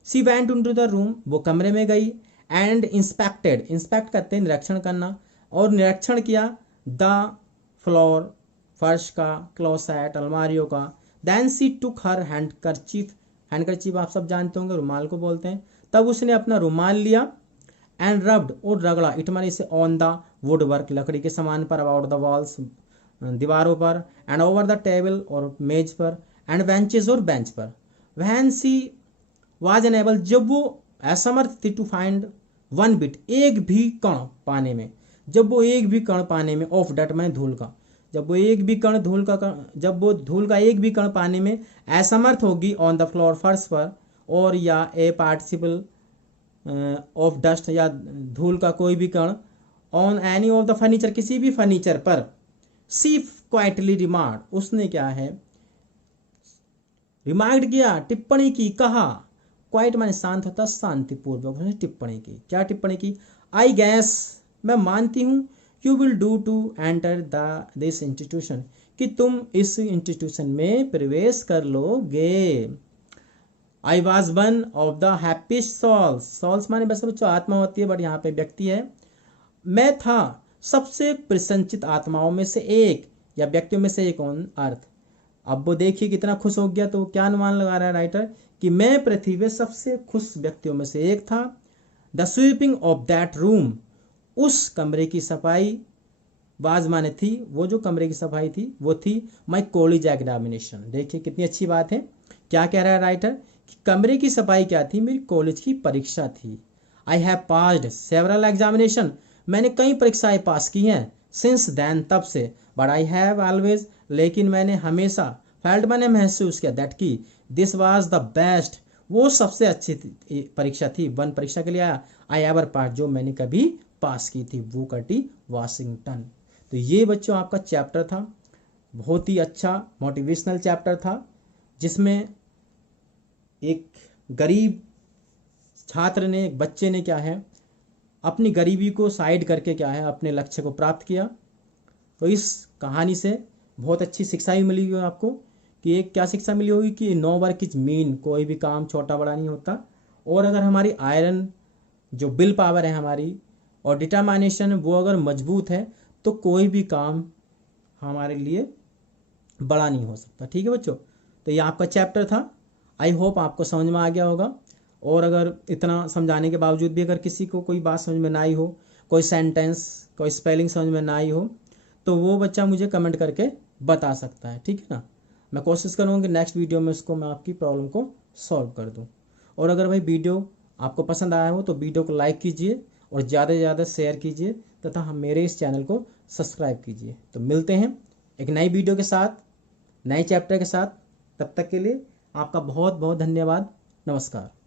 She went into the room, वो कमरे में गई, एंड इंस्पेक्टेड, इंस्पेक्ट करते हैं निरीक्षण करना, और निरीक्षण किया, द फ्लोर, फर्श का, क्लोसेट, अलमारियों का। देन सी टुक हर हैंडकरचीफ, हैंडकरचीफ आप सब जानते होंगे रुमाल को बोलते हैं, तब उसने अपना रुमाल लिया, एंड रब्ड, और रगड़ा, इट माने इसे, ऑन द वुड वर्क, लकड़ी के सामान पर, अबाउट द वॉल्स, दीवारों पर, एंड ओवर द टेबल, और मेज पर, एंड बेंचेस, और बेंच पर। वैन सी वाज अनेबल, जब वो असमर्थ थी, टू फाइंड वन बिट, एक भी कण पाने में, जब वो एक भी कण पाने में, ऑफ डट माने धूल का, जब वो एक भी कण धूल का जब वो धूल का एक भी कण पाने में असमर्थ होगी, ऑन द फ्लोर, फर्श पर, और या ए पार्टिसिपल ऑफ डस्ट, या धूल का कोई भी कण, on any of the furniture, किसी भी फर्नीचर पर, सी क्वाइटली रिमार्क, उसने क्या है रिमार्क किया, टिप्पणी की, कहा, क्वाइट माने शांत होता, शांतिपूर्वक उसने टिप्पणी की, क्या टिप्पणी की, आई गैस, मैं मानती हूँ, you will do to enter the this institution, कि तुम इस इंस्टीट्यूशन में प्रवेश कर लोगे। I was one of the happiest souls, souls माने बस बच्चों आत्मा होती है, बट यहाँ पे व्यक्ति है, मैं था सबसे प्रसन्नचित आत्माओं में से एक, या व्यक्तियों में से एक, ऑन अर्थ। अब वो देखिए कितना खुश हो गया, तो क्या अनुमान लगा रहा है राइटर कि मैं पृथ्वी पे सबसे खुश व्यक्तियों में से एक था। The sweeping of that room, उस कमरे की सफाई, वाज माने थी, वो जो कमरे की सफाई थी वो थी माई कॉलेज एग्जामिनेशन। देखिए कितनी अच्छी बात है, क्या कह रहा है राइटर कि कमरे की सफाई क्या थी, मेरी कॉलेज की परीक्षा थी। I have passed several examination, मैंने कई परीक्षाएं पास की हैं, सिंस देन, तब से, बट आई हैव ऑलवेज, लेकिन मैंने हमेशा, फेल्ट मैंने महसूस किया, दैट की दिस वाज द बेस्ट, वो सबसे अच्छी परीक्षा थी, वन परीक्षा के लिए आया, आई एवर पास, जो मैंने कभी पास की थी, बुकर टी वाशिंगटन। तो ये बच्चों आपका चैप्टर था, बहुत ही अच्छा मोटिवेशनल चैप्टर था, जिसमें एक गरीब छात्र ने, एक बच्चे ने क्या है अपनी गरीबी को साइड करके क्या है अपने लक्ष्य को प्राप्त किया। तो इस कहानी से बहुत अच्छी शिक्षा भी मिली होगी आपको, कि एक क्या शिक्षा मिली होगी कि नो वर्क इज मीन, कोई भी काम छोटा बड़ा नहीं होता, और अगर हमारी आयरन जो विल पावर है हमारी और डिटरमाइनेशन वो अगर मजबूत है तो कोई भी काम हमारे लिए बड़ा नहीं हो सकता। ठीक है बच्चों, तो ये आपका चैप्टर था, आई होप आपको समझ में आ गया होगा। और अगर इतना समझाने के बावजूद भी अगर किसी को कोई बात समझ में ना आई हो, कोई सेंटेंस, कोई स्पेलिंग समझ में ना आई हो, तो वो बच्चा मुझे कमेंट करके बता सकता है, ठीक है ना। मैं कोशिश करूँगा कि नेक्स्ट वीडियो में उसको मैं आपकी प्रॉब्लम को सॉल्व कर दूँ। और अगर भाई वीडियो आपको पसंद आया हो तो वीडियो को लाइक कीजिए और ज़्यादा से ज़्यादा शेयर कीजिए तथा हम मेरे इस चैनल को सब्सक्राइब कीजिए। तो मिलते हैं एक नई वीडियो के साथ, नए चैप्टर के साथ। तब तक के लिए आपका बहुत बहुत धन्यवाद। नमस्कार।